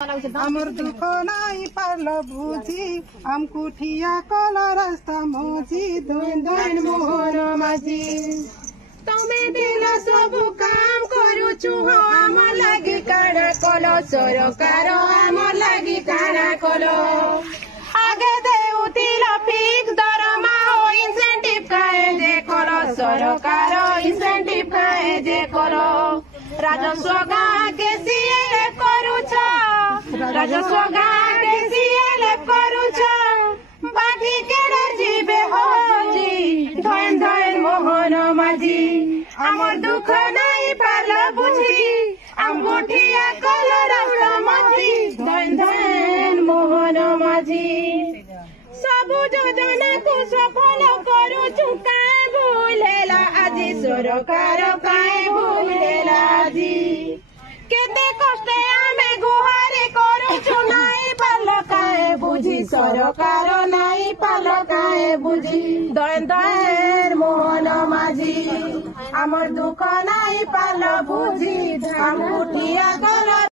आमर दुख नाई पारल बुझी हमकु ठिया कल रास्ता मोजी धुन धुन मोहन माझी तमे दिन सब काम करूछु आम लगी काना कलो सरकार आम लगी काना कलो आगे देउतिला फिक्स दरमा हो इंसेंटिव काहे जे कलो सरकार इंसेंटिव काहे जे कलो राजस्व गाँ के सीए करूछ राजस्व गाँ के सीए करूछ बाकी केड़े जीवे होजी धन धन मोहन माझी आमर दुख नाई पारल बुझी आम गोठिया कल रास्ता माझी धन धन मोहन माझी सब योजना को सफल करूछु काहे भूलेला आजी सरकार काहे भूलेला आजी केते कष्टे आमे गुहारी करूछु नाई पारल काहे बुझी सरकार नाई पारल काहे बुझी धन धन मोहन माझी आमर दुख नाई पारल बुझी आम गोठिया कल